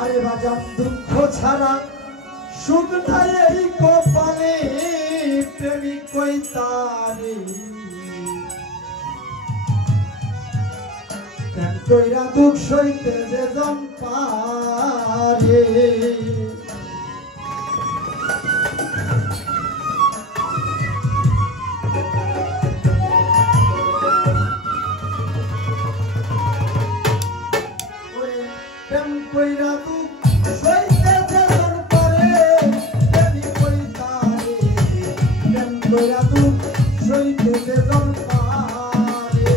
আরে বাজান দুঃখ ছাড়া সুখ নাই এই কপালে, প্রেমিক কই তারে প্রেম কইরা দুঃখ সইতে যে জন পারে। প্রেম কইরা দুঃখ সইতে যে জন পারে, প্রেমিক কই তারে প্রেম কইরা দুঃখ সইতে যে জন পারে।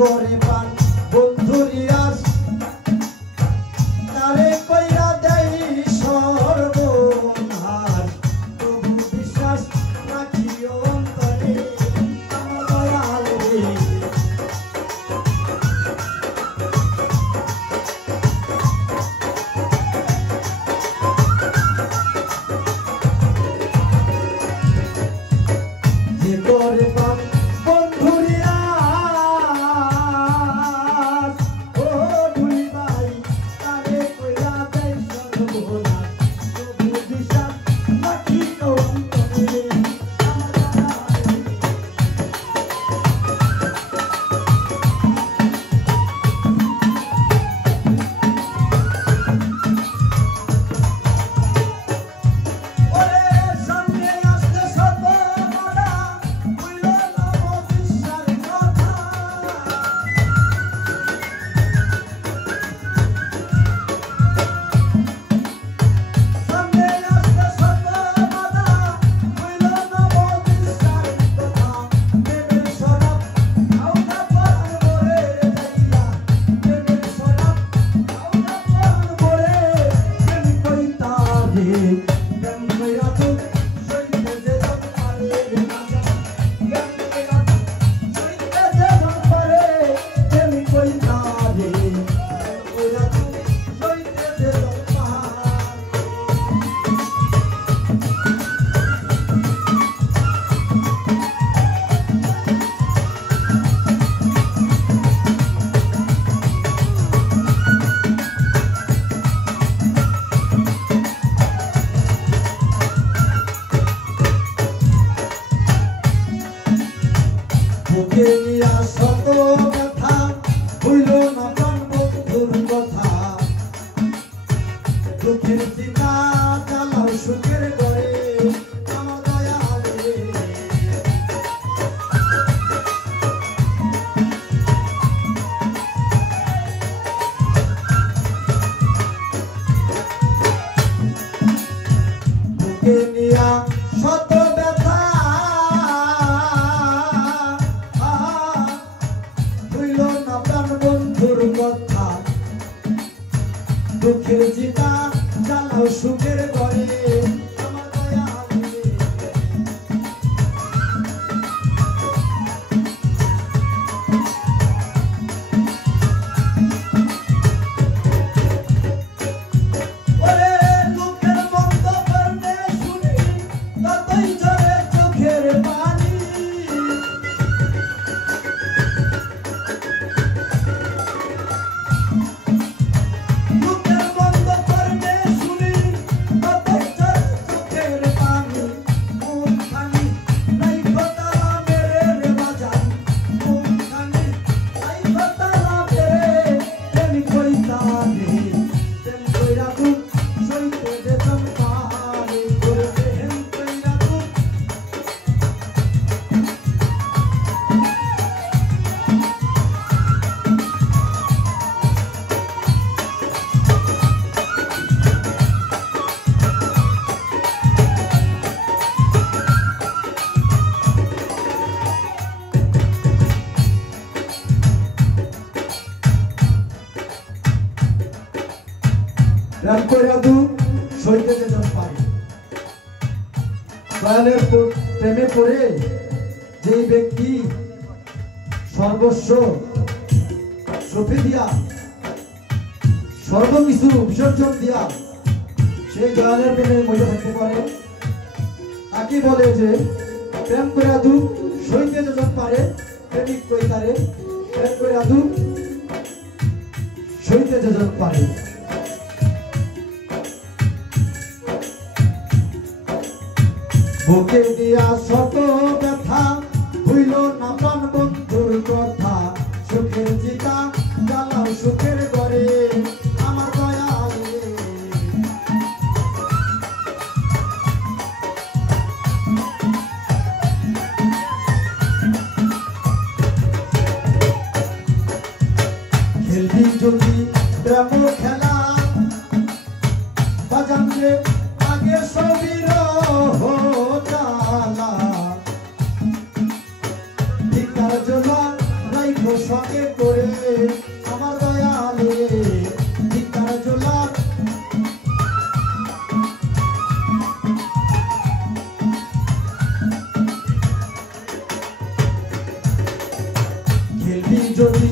করে পান বন্ধুরি আস তারে কইরা দেই সর্বনাশ, প্রভু বিশ্বাস রাখিও অন্তরে আমার দয়ালে। যে করে পান বন্ধুরি শত ব্যথা হইল না প্রাণ বন্ধুর কথা, দুঃখের চিতা জ্বালাও সুখের ঘরে আমার দয়ালে। বুকে নিয়া শত ব্যথা বন্ধুর কথা, দুঃখের চিতা জ্বালাও সুখে প্রেম কইরা দুঃখ সইতে যেজন পারে। দয়ালের প্রেমে পড়ে যেই ব্যক্তি সর্বস্ব সঁপে দিয়া সর্বকিছু বিসর্জন দিয়া সেই দয়ালের প্রেমে মজা থাকতে পারে, তাকে বলে যে প্রেম কইরা দুঃখ সইতে যেজন পারে প্রেমিক কই তারে, প্রেম কইরা দুঃখ সইতে যেজন পারে। বুকে দিয়া শত ব্যথা হইল না প্রাণ বন্ধুর কথা, সুখের চিতা জ্বালাও সুখের ঘরে আমার দয়ালে। খেলবি যদি প্রেম খেলা বাজান রে আগে সবির সঙ্গে করে আমার দয়ালে ভিক্ষার জোলা। খেলবি যদি